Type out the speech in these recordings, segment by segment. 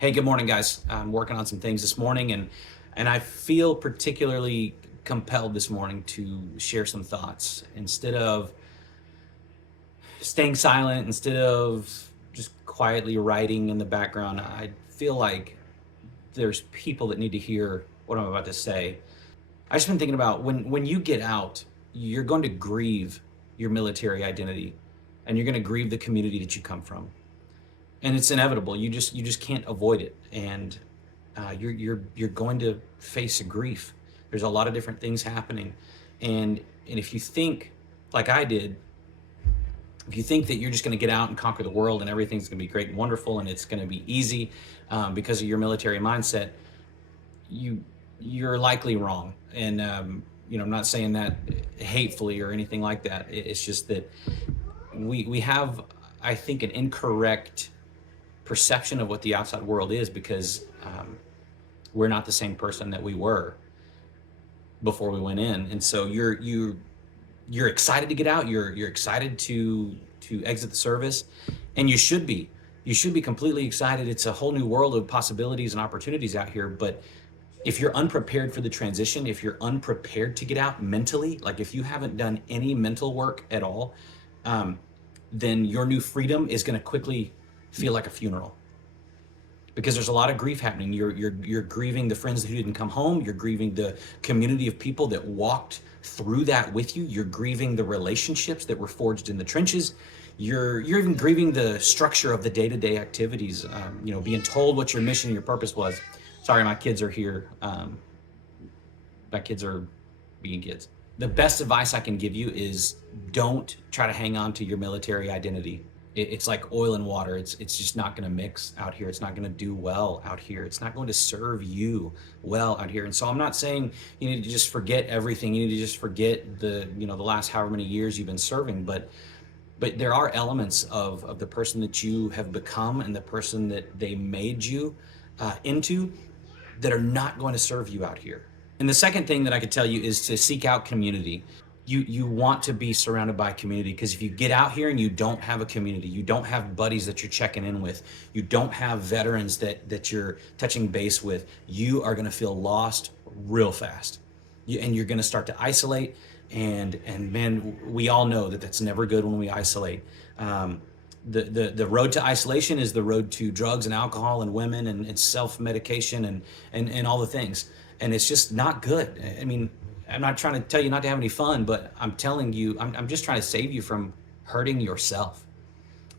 Hey, good morning, guys. I'm working on some things this morning, and I feel particularly compelled this morning to share some thoughts. Instead of staying silent, instead of just quietly writing in the background, I feel like there's people that need to hear what I'm about to say. I've just been thinking about when you get out, you're going to grieve your military identity, and you're going to grieve the community that you come from, and it's inevitable. You just can't avoid it, and you're going to face a grief. There's a lot of different things happening, and if you think like I did, if you think that you're just going to get out and conquer the world and everything's going to be great and wonderful and it's going to be easy because of your military mindset, you you're likely wrong. And I'm not saying that hatefully or anything like that. It's just that we have, I think, an incorrect perception of what the outside world is because we're not the same person that we were before we went in. And so you're excited to get out. You're excited to exit the service, and you should be completely excited. It's a whole new world of possibilities and opportunities out here. But if you're unprepared for the transition, if you're unprepared to get out mentally, like if you haven't done any mental work at all, um, then your new freedom is going to quickly feel like a funeral because there's a lot of grief happening. You're grieving the friends who didn't come home. You're grieving the community of people that walked through that with you. You're grieving the relationships that were forged in the trenches. You're even grieving the structure of the day-to-day activities. Being told what your mission and your purpose was. Sorry, my kids are here. My kids are being kids. The best advice I can give you is don't try to hang on to your military identity. It's like oil and water. It's just not going to mix out here. It's not going to do well out here. It's not going to serve you well out here. And so I'm not saying you need to just forget everything. You need to just forget the last however many years you've been serving. But there are elements of the person that you have become and the person that they made you into that are not going to serve you out here. And the second thing that I could tell you is to seek out community. You want to be surrounded by community, because if you get out here and you don't have a community, you don't have buddies that you're checking in with, you don't have veterans that you're touching base with, you are going to feel lost real fast. And you're going to start to isolate. And man, we all know that that's never good when we isolate. The road to isolation is the road to drugs and alcohol and women and self-medication and all the things. And it's just not good. I mean, I'm not trying to tell you not to have any fun, but I'm telling you, I'm just trying to save you from hurting yourself.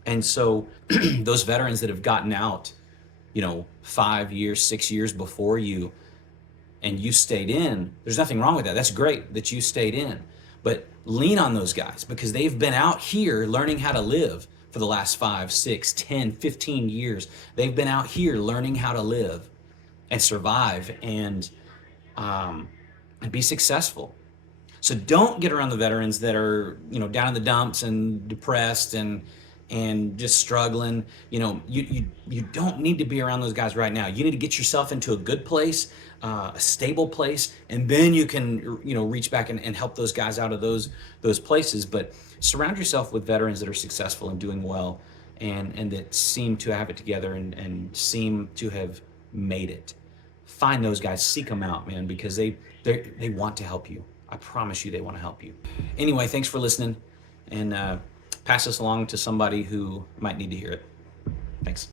And so those veterans that have gotten out, 5 years, 6 years before you, and you stayed in, there's nothing wrong with that. That's great that you stayed in. But lean on those guys because they've been out here learning how to live for the last 5, 6, 10, 15 years. They've been out here learning how to live and survive and be successful. So don't get around the veterans that are, down in the dumps and depressed and just struggling. You don't need to be around those guys right now. You need to get yourself into a good place, a stable place, and then you can, reach back and help those guys out of those places. But surround yourself with veterans that are successful and doing well, and that seem to have it together and seem to have made it. Find those guys, seek them out, man, because they want to help you. I promise you they want to help you. Anyway, thanks for listening, and pass this along to somebody who might need to hear it. Thanks.